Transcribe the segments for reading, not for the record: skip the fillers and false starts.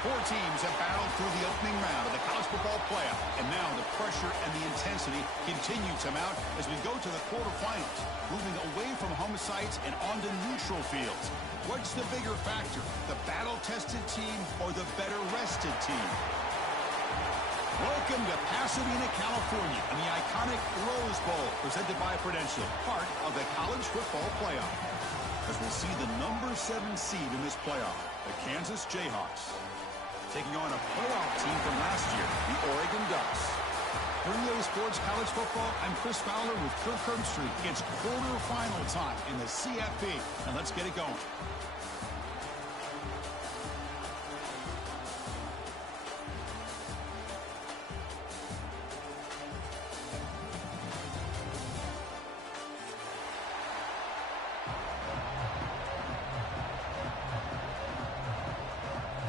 Four teams have battled through the opening round of the college football playoff, and now the pressure and the intensity continue to mount as we go to the quarterfinals, moving away from home sites and onto neutral fields. What's the bigger factor, the battle-tested team or the better-rested team? Welcome to Pasadena, California, and the iconic Rose Bowl, presented by Prudential, part of the college football playoff. As we'll see the number 7 seed in this playoff, the Kansas Jayhawks, taking on a playoff team from last year, the Oregon Ducks. For EA Sports College Football, I'm Chris Fowler with Curt. It's quarterfinal time in the CFP, and let's get it going.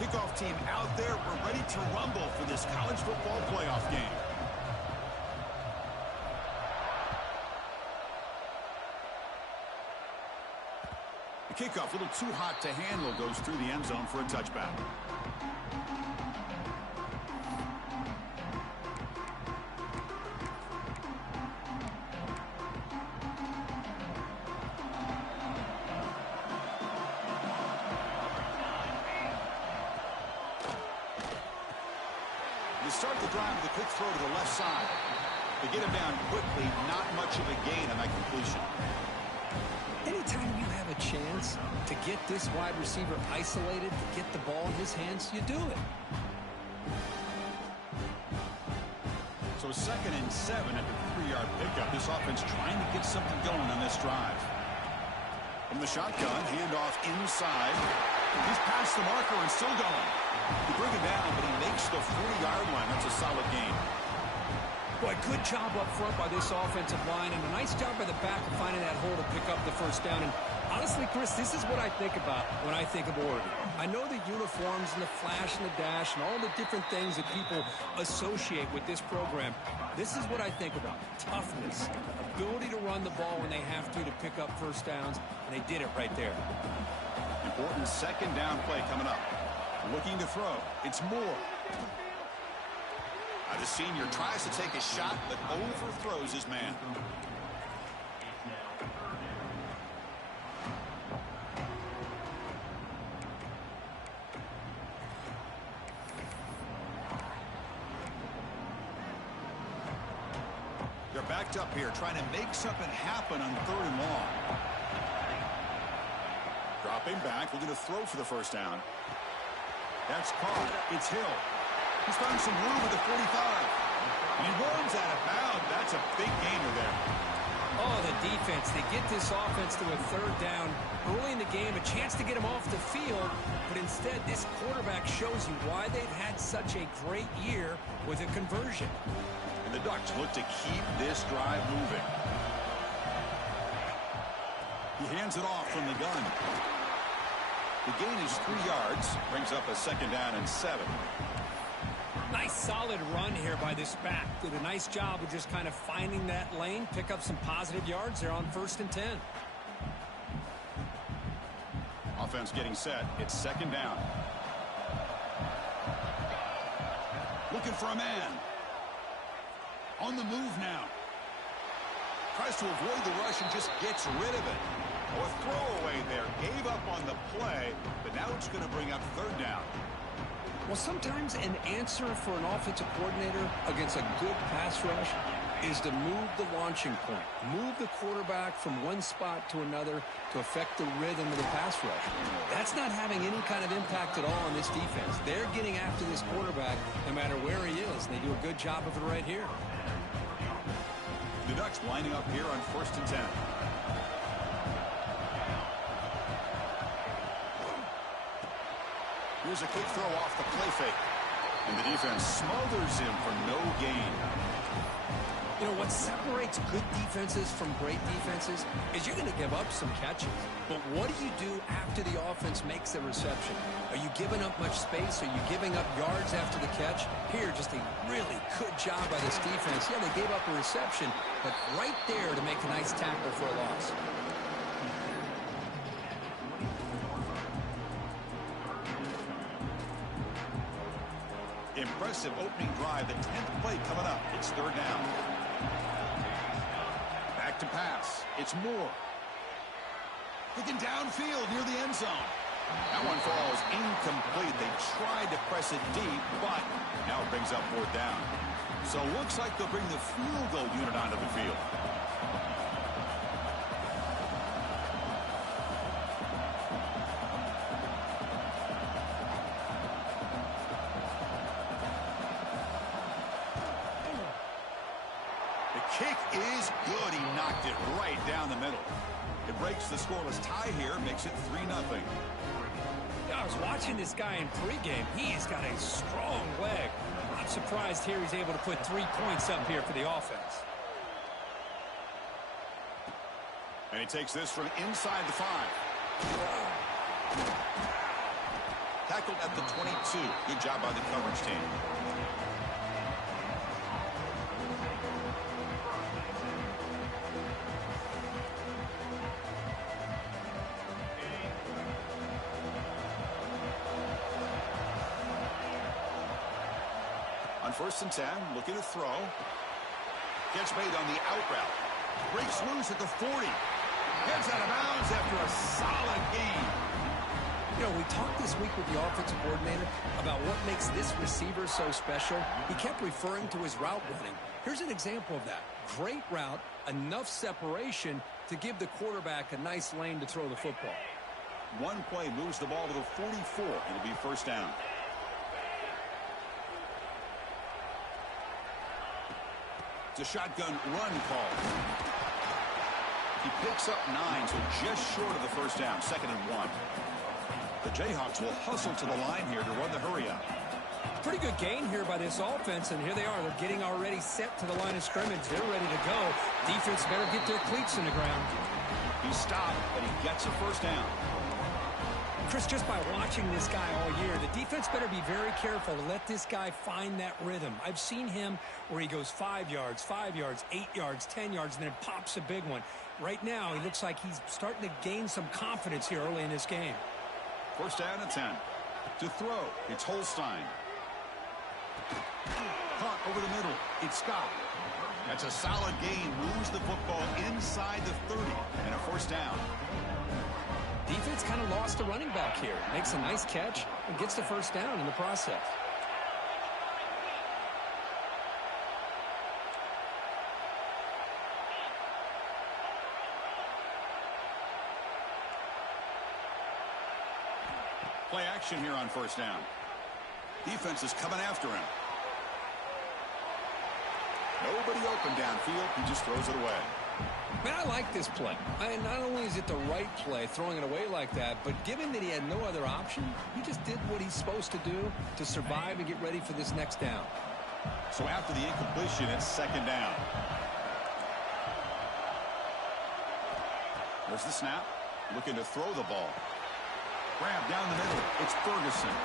Kickoff team out there. We're ready to rumble for this college football playoff game. The kickoff, a little too hot to handle, goes through the end zone for a touchback. Start the drive with a quick throw to the left side. They get him down quickly, not much of a gain on that completion. Anytime you have a chance to get this wide receiver isolated, to get the ball in his hands, you do it. So 2nd and 7 after the 3-yard pickup. This offense trying to get something going on this drive. From the shotgun, handoff inside. He's past the marker and still going. He brings it down, but he makes the 40-yard line. That's a solid gain. Boy, good job up front by this offensive line, and a nice job by the back of finding that hole to pick up the first down. And honestly, Chris, this is what I think about when I think of Oregon. I know the uniforms and the flash and the dash and all the different things that people associate with this program. This is what I think about. Toughness, ability to run the ball when they have to pick up first downs, and they did it right there. Important 2nd down play coming up. Looking to throw. It's Moore. The senior tries to take a shot, but overthrows his man. They're backed up here, trying to make something happen on 3rd and long. Dropping back, looking to throw for the first down. That's caught. It's Hill. He's found some room at the 45. He runs out of bounds. That's a big gainer there. Oh, the defense. They get this offense to a 3rd down early in the game, a chance to get him off the field, but instead this quarterback shows you why they've had such a great year with a conversion. And the Ducks look to keep this drive moving. He hands it off from the gun. The gain is 3 yards, brings up a 2nd down and 7. Nice solid run here by this back. Did a nice job of just kind of finding that lane, pick up some positive yards there on 1st and 10. Offense getting set. It's 2nd down. Looking for a man. On the move now. Tries to avoid the rush and just gets rid of it. Oh, a throwaway there. Gave up on the play, but now it's going to bring up 3rd down. Well, sometimes an answer for an offensive coordinator against a good pass rush is to move the launching point. Move the quarterback from one spot to another to affect the rhythm of the pass rush. That's not having any kind of impact at all on this defense. They're getting after this quarterback no matter where he is. They do a good job of it right here. The Ducks lining up here on 1st and 10. Here's a quick throw off the play fake. And the defense smothers him for no gain. You know, what separates good defenses from great defenses is you're going to give up some catches. But what do you do after the offense makes the reception? Are you giving up much space? Are you giving up yards after the catch? Here, just a really good job by this defense. Yeah, they gave up a reception, but right there to make a nice tackle for a loss. impressive opening drive. The 10th play coming up. It's third down. Back to pass. It's Moore. Looking downfield near the end zone. That one falls incomplete. They tried to press it deep, but now it brings up fourth down. So it looks like they'll bring the field goal unit onto the field. The kick is good. He knocked it right down the middle. It breaks the scoreless tie here, makes it 3-0. I was watching this guy in pregame. He's got a strong leg. I'm surprised here he's able to put 3 points up here for the offense. And he takes this from inside the 5. Tackled at the 22. Good job by the coverage team. On 1st and 10, looking to throw. Gets made on the out route. Breaks loose at the 40. Gets out of bounds after a solid gain. You know, we talked this week with the offensive coordinator about what makes this receiver so special. He kept referring to his route running. Here's an example of that. Great route, enough separation to give the quarterback a nice lane to throw the football. One play moves the ball to the 44. It'll be first down. It's a shotgun run call. He picks up 9, so just short of the first down, 2nd and 1. The Jayhawks will hustle to the line here to run the hurry up. Pretty good gain here by this offense, and here they are. They're getting already set to the line of scrimmage. They're ready to go. Defense better get their cleats in the ground. He stopped, but he gets a first down. Chris, just by watching this guy all year, the defense better be very careful to let this guy find that rhythm. I've seen him where he goes 5 yards, 8 yards, 10 yards, and then pops a big one. Right now, he looks like he's starting to gain some confidence here early in this game. First down and 10. To throw, it's Holstein. Caught over the middle, it's Scott. That's a solid gain. Moves the football inside the 30, and a first down. Defense kind of lost the running back here. Makes a nice catch and gets the first down in the process. Play action here on first down. Defense is coming after him. Nobody open downfield. He just throws it away. Man, I like this play. Not only is it the right play, throwing it away like that, but given that he had no other option, he just did what he's supposed to do to survive and get ready for this next down. So after the incompletion, it's 2nd down. There's the snap. Looking to throw the ball. Grab down the middle. It's Ferguson.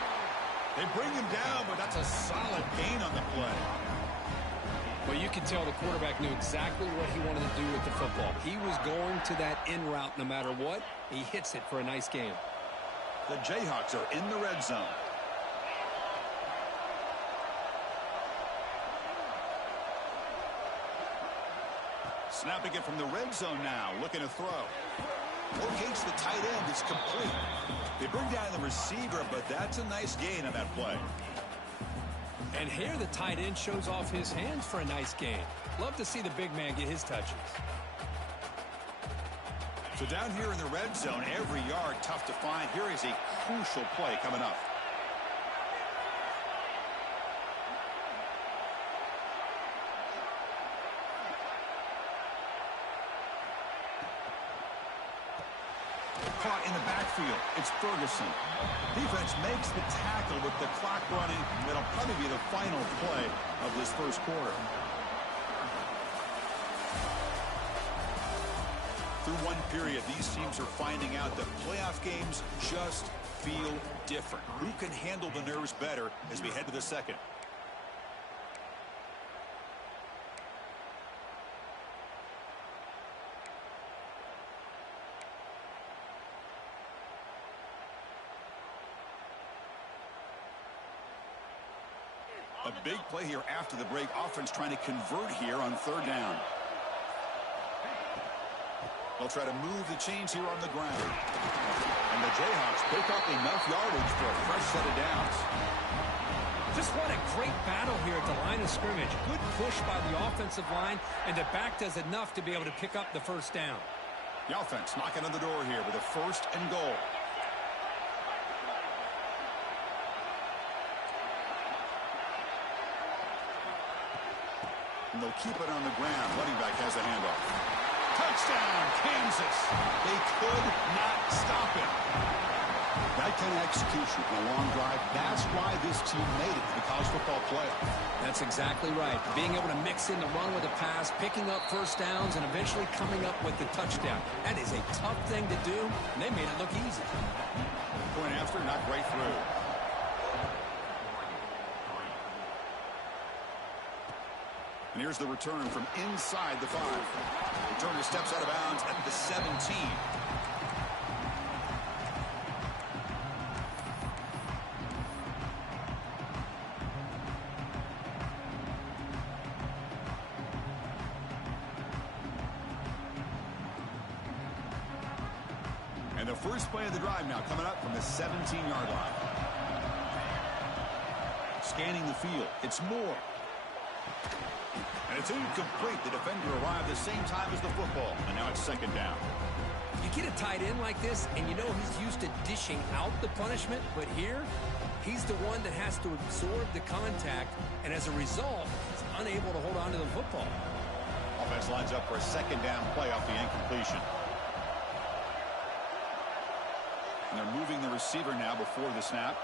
They bring him down, but that's a solid gain on the play. Well, you can tell the quarterback knew exactly what he wanted to do with the football. He was going to that in route no matter what. He hits it for a nice gain. The Jayhawks are in the red zone. Snapping it from the red zone now. Looking to throw. Locates the tight end. It's complete. They bring down the receiver, but that's a nice gain on that play. And here the tight end shows off his hands for a nice gain. Love to see the big man get his touches. So down here in the red zone, every yard tough to find. Here is a crucial play coming up. Caught in the backfield. It's Ferguson. Defense makes the tackle with the clock running. It'll probably be the final play of this first quarter. Through one period, these teams are finding out that playoff games just feel different. Who can handle the nerves better as we head to the second? A big play here after the break. Offense trying to convert here on third down. They'll try to move the chains here on the ground. And the Jayhawks pick up enough yardage for a fresh set of downs. Just what a great battle here at the line of scrimmage. Good push by the offensive line, and the back does enough to be able to pick up the first down. The offense knocking on the door here with a 1st and goal. And they'll keep it on the ground. Running back has a handoff. Touchdown, Kansas. They could not stop him. That kind of execution in a long drive, that's why this team made it to the college football playoff. That's exactly right. Being able to mix in the run with a pass, picking up first downs, and eventually coming up with the touchdown. That is a tough thing to do, and they made it look easy. Point after, not right through. And here's the return from inside the 5. Returner steps out of bounds at the 17. And the first play of the drive now coming up from the 17-yard line. Scanning the field. It's Moore. And it's incomplete. The defender arrived the same time as the football. And now it's 2nd down. You get a tight end like this, and you know he's used to dishing out the punishment. But here, he's the one that has to absorb the contact. And as a result, he's unable to hold on to the football. Offense lines up for a 2nd down play off the incompletion. And they're moving the receiver now before the snap.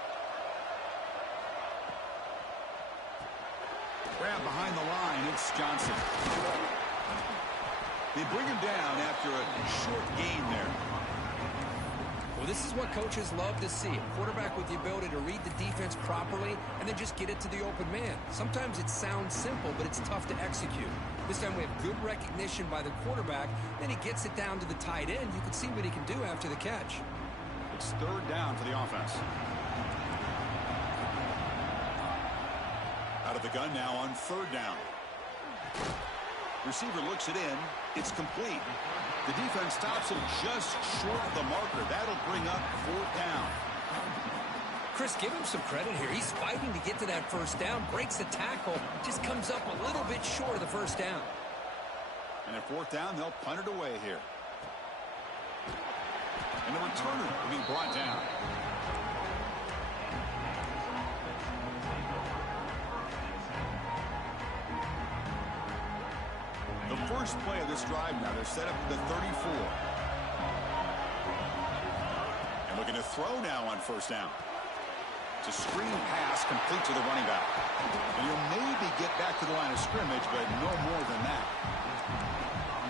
Grab behind the line, it's Johnson. They bring him down after a short gain there. Well, this is what coaches love to see. A quarterback with the ability to read the defense properly and then just get it to the open man. Sometimes it sounds simple, but it's tough to execute. This time we have good recognition by the quarterback. Then he gets it down to the tight end. You can see what he can do after the catch. It's 3rd down for the offense. Out of the gun now on 3rd down. Receiver looks it in. It's complete. The defense stops him just short of the marker. That'll bring up 4th down. Chris, give him some credit here. He's fighting to get to that first down. Breaks the tackle. Just comes up a little bit short of the first down. And at 4th down, they'll punt it away here. And the returner will be brought down. The first play of this drive now, they're set up at the 34. And looking to throw now on 1st down. It's a screen pass complete to the running back. And you'll maybe get back to the line of scrimmage, but no more than that.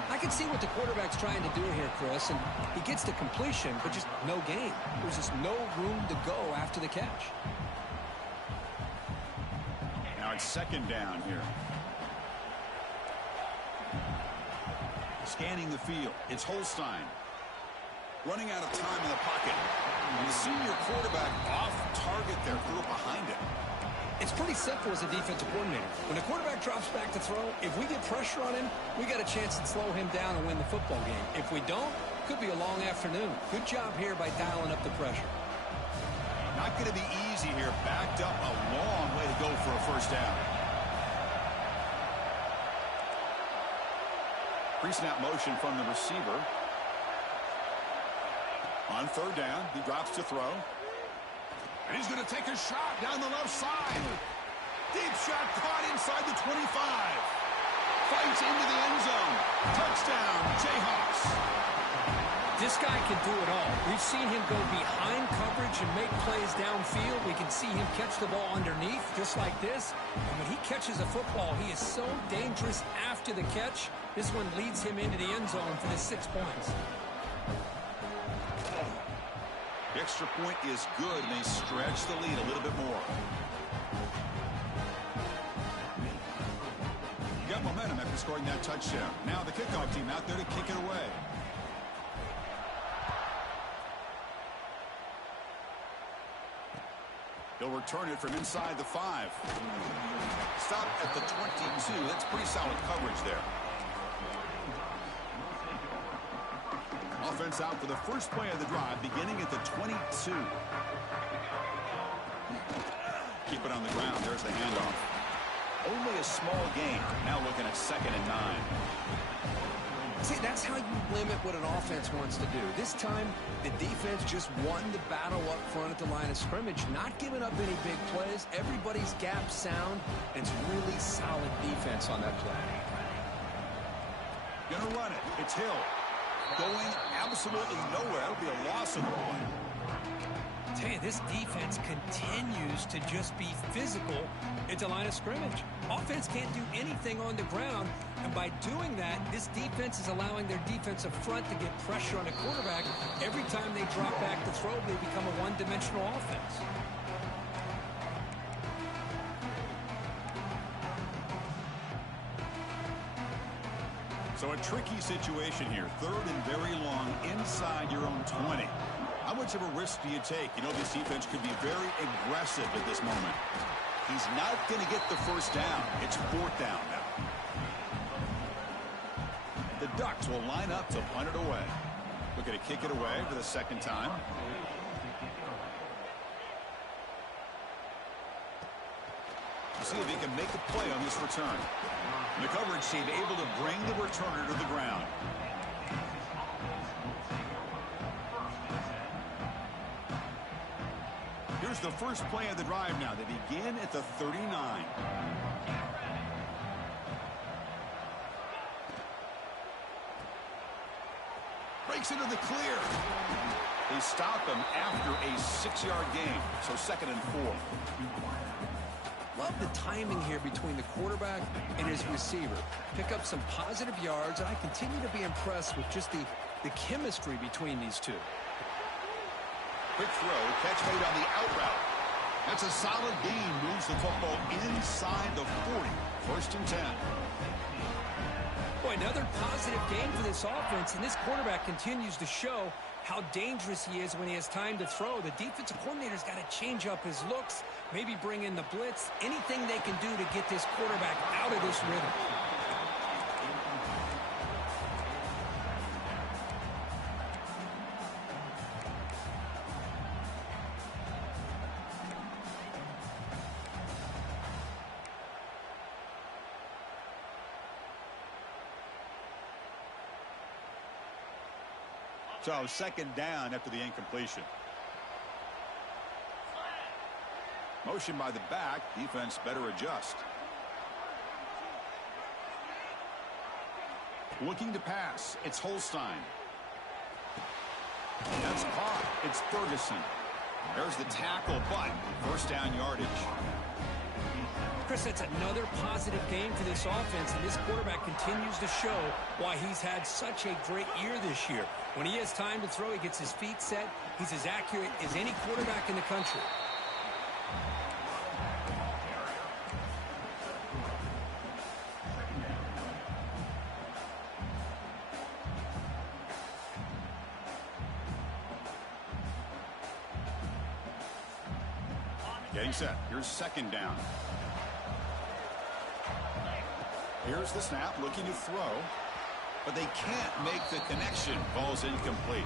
I can see what the quarterback's trying to do here, Chris, and he gets to completion, but just no gain. There's just no room to go after the catch. Now it's 2nd down here. Scanning the field. It's Holstein. Running out of time in the pocket. And the senior quarterback off target there, threw it behind him. It's pretty simple as a defensive coordinator. When the quarterback drops back to throw, if we get pressure on him, we got a chance to slow him down and win the football game. If we don't, could be a long afternoon. Good job here by dialing up the pressure. Not going to be easy here. Backed up a long way to go for a 1st down. Pre-snap motion from the receiver. On 3rd down, he drops to throw. And he's going to take a shot down the left side. Deep shot caught inside the 25. Fights into the end zone. Touchdown, Jayhawks. This guy can do it all. We've seen him go behind coverage and make plays downfield. We can see him catch the ball underneath, just like this. And when he catches a football, he is so dangerous after the catch. This one leads him into the end zone for the 6 points. The extra point is good, and they stretch the lead a little bit more. Got momentum after scoring that touchdown. Now the kickoff team out there to kick it away. He'll return it from inside the 5. Stop at the 22. That's pretty solid coverage there. Offense out for the first play of the drive, beginning at the 22. Keep it on the ground. There's the handoff. Only a small gain. Now looking at 2nd and 9. See, that's how you limit what an offense wants to do. This time, the defense just won the battle up front at the line of scrimmage, not giving up any big plays. Everybody's gap sound, and it's really solid defense on that play. Gonna run it. It's Hill. Going absolutely nowhere. That'll be a loss of the play. Tell you, this defense continues to just be physical at the line of scrimmage. Offense can't do anything on the ground, and by doing that, this defense is allowing their defensive front to get pressure on the quarterback. Every time they drop back to throw, they become a one-dimensional offense. So a tricky situation here. 3rd and very long inside your own 20. How much of a risk do you take? You know, this defense could be very aggressive at this moment. He's not going to get the first down. It's 4th down now. The Ducks will line up to punt it away. Looking to kick it away for the 2nd time. We'll see if he can make a play on this return. The coverage team able to bring the returner to the ground. Here's the first play of the drive now. They begin at the 39. Breaks into the clear. They stop him after a 6-yard gain. So 2nd and 4. Love the timing here between the quarterback and his receiver. Pick up some positive yards, and I continue to be impressed with just the chemistry between these two. Quick throw, catch made on the out route. That's a solid gain, moves the football inside the 40. 1st and 10. Boy, another positive game for this offense, and this quarterback continues to show how dangerous he is when he has time to throw. The defensive coordinator's got to change up his looks, maybe bring in the blitz, anything they can do to get this quarterback out of this rhythm. So 2nd down after the incompletion. Motion by the back. Defense better adjust. Looking to pass. It's Holstein. That's caught. It's Ferguson. There's the tackle, but 1st down yardage. Chris, that's another positive game for this offense, and this quarterback continues to show why he's had such a great year this year. When he has time to throw, he gets his feet set. He's as accurate as any quarterback in the country. Getting set. Here's 2nd down. Here's the snap, looking to throw, but they can't make the connection. Ball's incomplete.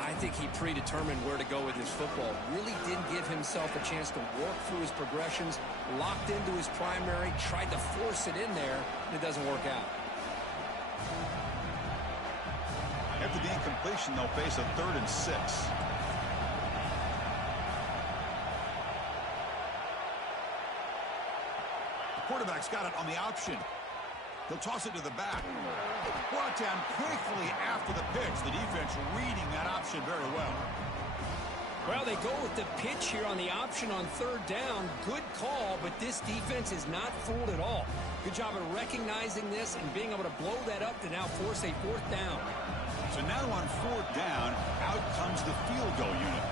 I think he predetermined where to go with his football. Really didn't give himself a chance to work through his progressions, locked into his primary, tried to force it in there, and it doesn't work out. After the incompletion, they'll face a 3rd and 6. The quarterback's got it on the option. He'll toss it to the back. Brought down quickly after the pitch. The defense reading that option very well. Well, they go with the pitch here on the option on 3rd down. Good call, but this defense is not fooled at all. Good job of recognizing this and being able to blow that up to now force a 4th down. So now on 4th down, out comes the field goal unit.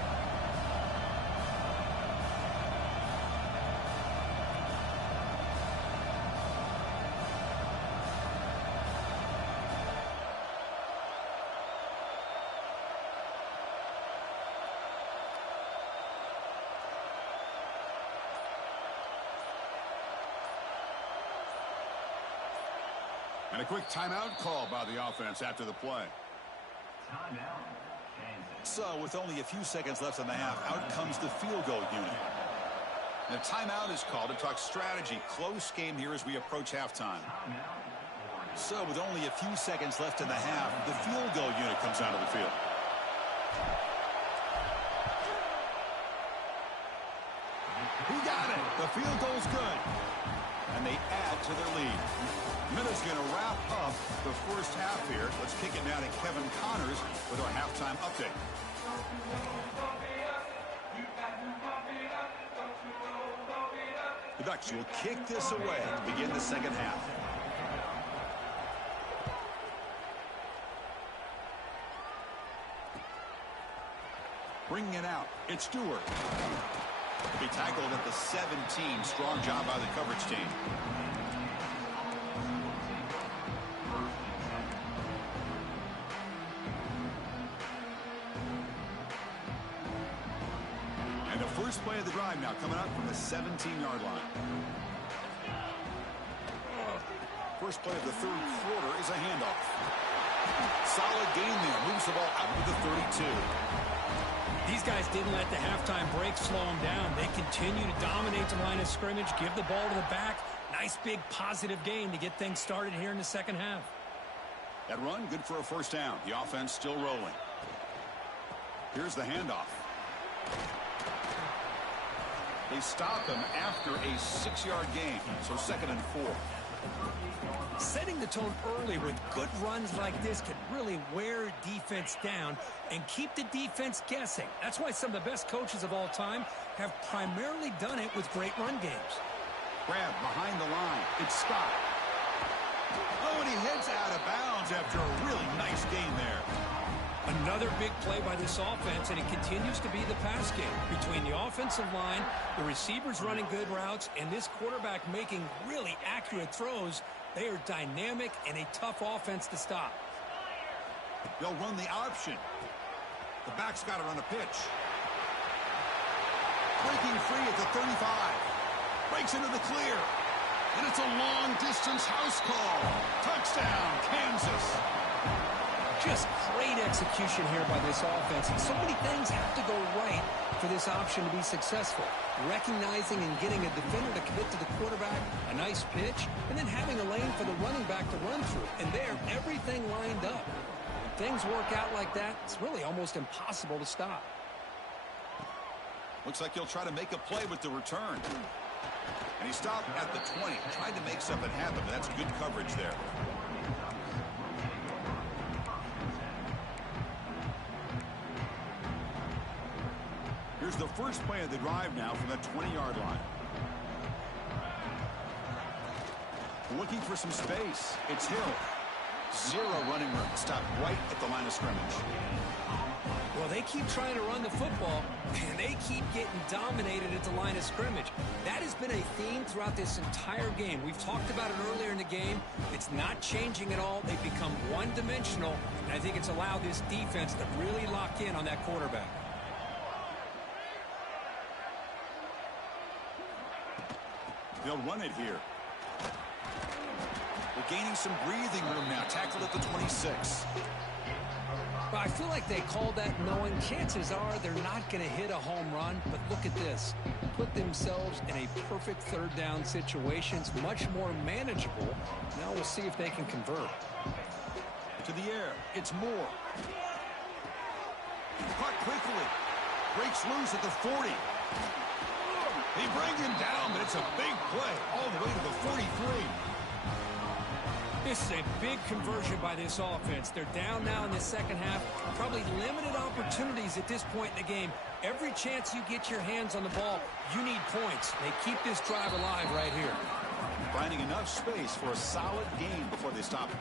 And a quick timeout call by the offense after the play. So with only a few seconds left in the half, out comes the field goal unit. And a timeout is called to talk strategy. Close game here as we approach halftime. So with only a few seconds left in the half, the field goal unit comes onto the field. He got it. The field goal's good. And they add to their lead. Minutes going to wrap up the first half here. Let's kick it now to Kevin Connors with our halftime update. The Ducks will kick this away to begin the second half. Bringing it out, it's Stewart. To be tackled at the 17. Strong job by the coverage team. And the first play of the drive now coming up from the 17-yard line. First play of the third quarter is a handoff. Solid gain there. Moves the ball out to the 32. These guys didn't let the halftime break slow them down. They continue to dominate the line of scrimmage, give the ball to the back. Nice big positive gain to get things started here in the second half. That run, good for a first down. The offense still rolling. Here's the handoff. They stop him after a 6-yard gain, so 2nd and 4. Setting the tone early with good runs like this can really wear defense down and keep the defense guessing. That's why some of the best coaches of all time have primarily done it with great run games. Grab behind the line. It's Scott. Oh, and he heads out of bounds after a really nice gain there. Another big play by this offense, and it continues to be the pass game. Between the offensive line, the receivers running good routes, and this quarterback making really accurate throws, they are dynamic and a tough offense to stop. They'll run the option. The back's got to run a pitch. Breaking free at the 35. Breaks into the clear. And it's a long-distance house call. Touchdown, Kansas. Just great execution here by this offense. And so many things have to go right for this option to be successful. Recognizing and getting a defender to commit to the quarterback, a nice pitch, and then having a lane for the running back to run through. And there, everything lined up. When things work out like that, it's really almost impossible to stop. Looks like he'll try to make a play with the return. And he stopped at the 20. Tried to make something happen, but that's good coverage there. Here's the first play of the drive now from the 20-yard line. Looking for some space. It's Hill. Zero running room. Stopped right at the line of scrimmage. Well, they keep trying to run the football, and they keep getting dominated at the line of scrimmage. That has been a theme throughout this entire game. We've talked about it earlier in the game. It's not changing at all. They've become one-dimensional, and I think it's allowed this defense to really lock in on that quarterback. They'll run it here. They're gaining some breathing room now. Tackled at the 26. Well, I feel like they called that knowing chances are they're not going to hit a home run. But look at this. Put themselves in a perfect third down situation. It's much more manageable. Now we'll see if they can convert. To the air. It's Moore. Caught quickly. Breaks loose at the 40. They bring him down, but it's a big play all the way to the 43. This is a big conversion by this offense. They're down now in the second half. Probably limited opportunities at this point in the game. Every chance you get your hands on the ball, you need points. They keep this drive alive right here. Finding enough space for a solid gain before they stop it.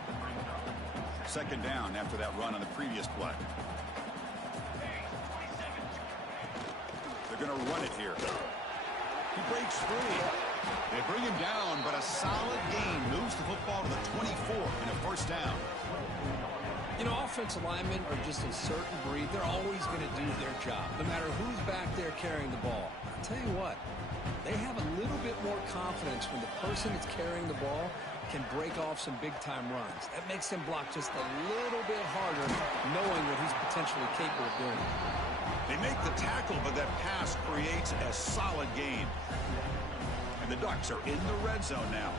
Second down after that run on the previous play. They're going to run it here. He breaks free. They bring him down, but a solid gain moves the football to the 24 and a first down. You know, offensive linemen are just a certain breed. They're always going to do their job, no matter who's back there carrying the ball. I'll tell you what, they have a little bit more confidence when the person that's carrying the ball can break off some big-time runs. That makes him block just a little bit harder, knowing what he's potentially capable of doing. They make the tackle, but that pass creates a solid gain. And the Ducks are in the red zone now.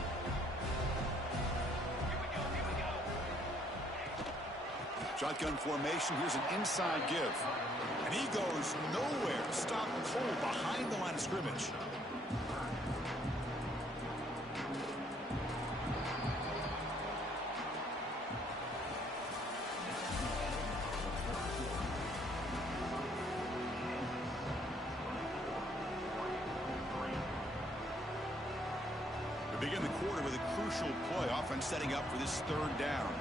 Shotgun formation. Here's an inside give. And he goes nowhere. Stopped cold behind the line of scrimmage. We begin the quarter with a crucial play. Offense setting up for this third down.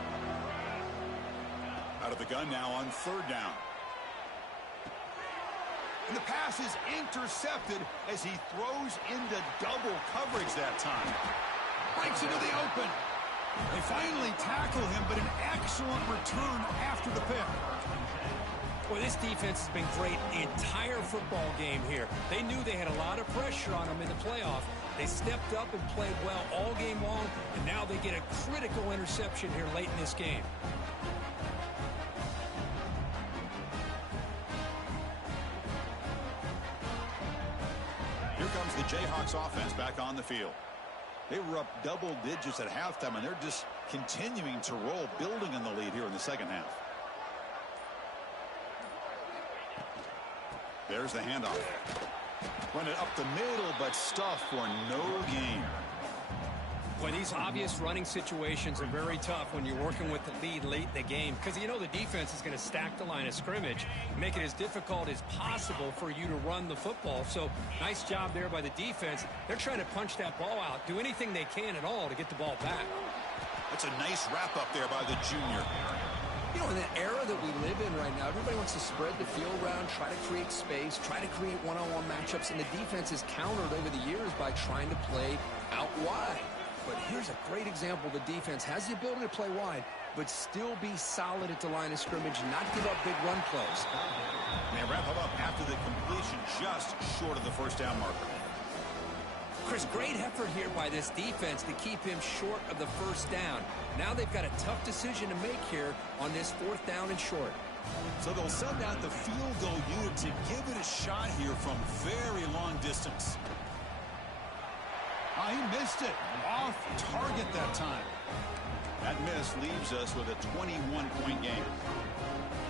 Out of the gun now on third down. And the pass is intercepted as he throws into double coverage that time. Breaks into the open. They finally tackle him, but an excellent return after the pick. Well, this defense has been great the entire football game here. They knew they had a lot of pressure on them in the playoff. They stepped up and played well all game long, and now they get a critical interception here late in this game. Here comes the Jayhawks offense back on the field. They were up double digits at halftime, and they're just continuing to roll, building on the lead here in the second half. There's the handoff. Run it up the middle, but stuffed for no gain. Well, these obvious running situations are very tough when you're working with the lead late in the game, because you know the defense is going to stack the line of scrimmage, make it as difficult as possible for you to run the football. So nice job there by the defense. They're trying to punch that ball out, do anything they can at all to get the ball back. That's a nice wrap up there by the junior. You know, in the era that we live in right now, everybody wants to spread the field around, try to create space, try to create one-on-one matchups, and the defense is countered over the years by trying to play out wide. But here's a great example. The defense has the ability to play wide, but still be solid at the line of scrimmage, not give up big run plays. And they wrap him up after the completion, just short of the first down marker. Chris, great effort here by this defense to keep him short of the first down. Now they've got a tough decision to make here on this fourth down and short. So they'll send out the field goal unit to give it a shot here from very long distance. Oh, he missed it. Off target that time. That miss leaves us with a 21-point game.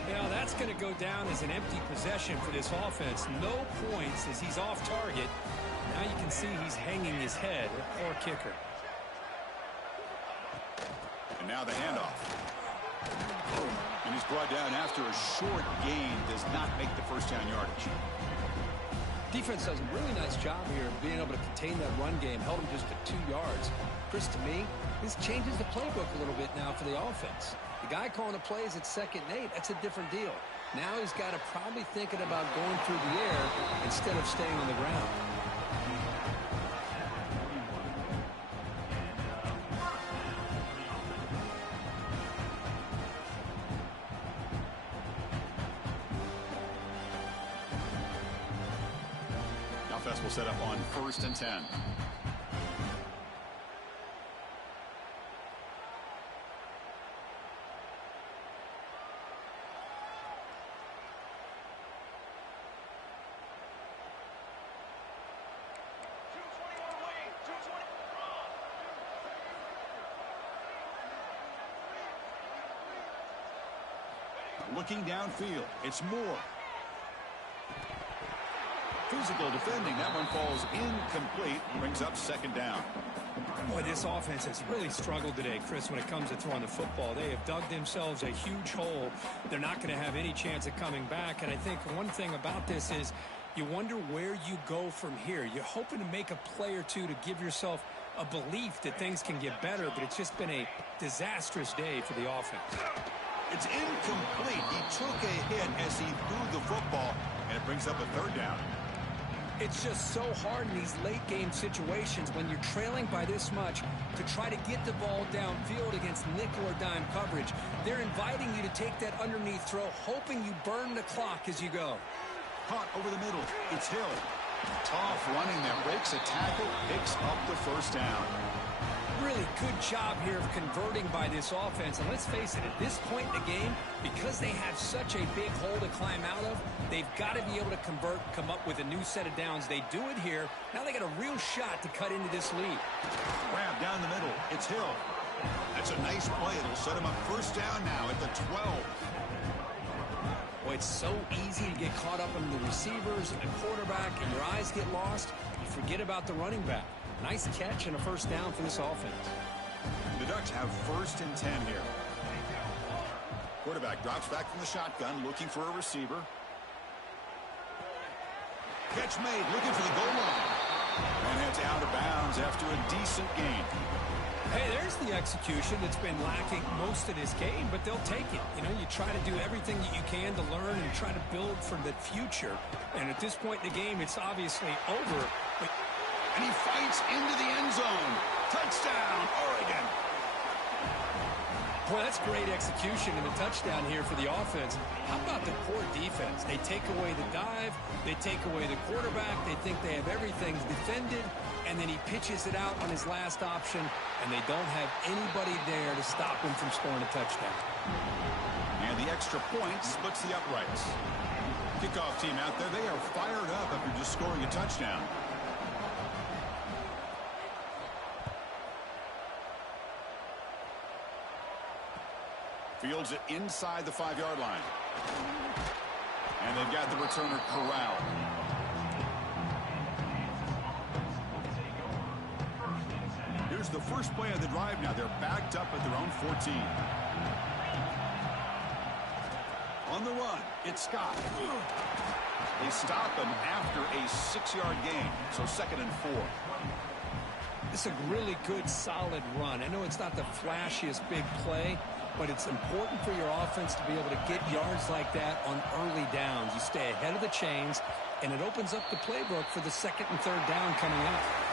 Yeah, that's going to go down as an empty possession for this offense. No points as he's off target. Now you can see he's hanging his head, or kicker. And now the handoff. And he's brought down after a short gain. Does not make the first down yardage. Defense does a really nice job here of being able to contain that run game. Held him just at 2 yards. Chris, to me, this changes the playbook a little bit now for the offense. The guy calling the plays at 2nd and 8, that's a different deal. Now he's got to probably thinking about going through the air instead of staying on the ground. Will set up on 1st and 10. Looking downfield, it's Moore. Physical defending. That one falls incomplete. Brings up 2nd down. Boy, this offense has really struggled today, Chris, when it comes to throwing the football. They have dug themselves a huge hole. They're not going to have any chance of coming back. And I think one thing about this is you wonder where you go from here. You're hoping to make a play or two to give yourself a belief that things can get better, but it's just been a disastrous day for the offense. It's incomplete. He took a hit as he threw the football, and it brings up a 3rd down. It's just so hard in these late-game situations when you're trailing by this much to try to get the ball downfield against nickel or dime coverage. They're inviting you to take that underneath throw, hoping you burn the clock as you go. Caught over the middle. It's Hill. Tough running there. Breaks a tackle. Picks up the 1st down. really good job here of converting by this offense. And let's face it, at this point in the game, because they have such a big hole to climb out of, they've got to be able to convert, come up with a new set of downs. They do it here. Now they got a real shot to cut into this lead. Grab down the middle. It's Hill. That's a nice play. It'll set him up first down now at the 12. Boy, it's so easy to get caught up in the receivers and the quarterback, and your eyes get lost. You forget about the running back. Nice catch and a first down for this offense. The Ducks have 1st and 10 here. Quarterback drops back from the shotgun, looking for a receiver. Catch made, looking for the goal line. And it's out of bounds after a decent gain. Hey, there's the execution that's been lacking most of this game, but they'll take it. You know, you try to do everything that you can to learn and try to build for the future. And at this point in the game, it's obviously over. But and he fights into the end zone. Touchdown, Oregon. Boy, that's great execution and a touchdown here for the offense. How about the poor defense? They take away the dive. They take away the quarterback. They think they have everything defended. And then he pitches it out on his last option, and they don't have anybody there to stop him from scoring a touchdown. And the extra point splits the uprights. Kickoff team out there, they are fired up after just scoring a touchdown. Fields it inside the 5-yard line. And they've got the returner corralled. Here's the first play of the drive now. They're backed up at their own 14. On the run, it's Scott. They stop him after a 6-yard gain, so 2nd and 4. It's a really good, solid run. I know it's not the flashiest big play, but it's important for your offense to be able to get yards like that on early downs. You stay ahead of the chains, and it opens up the playbook for the 2nd and 3rd down coming up.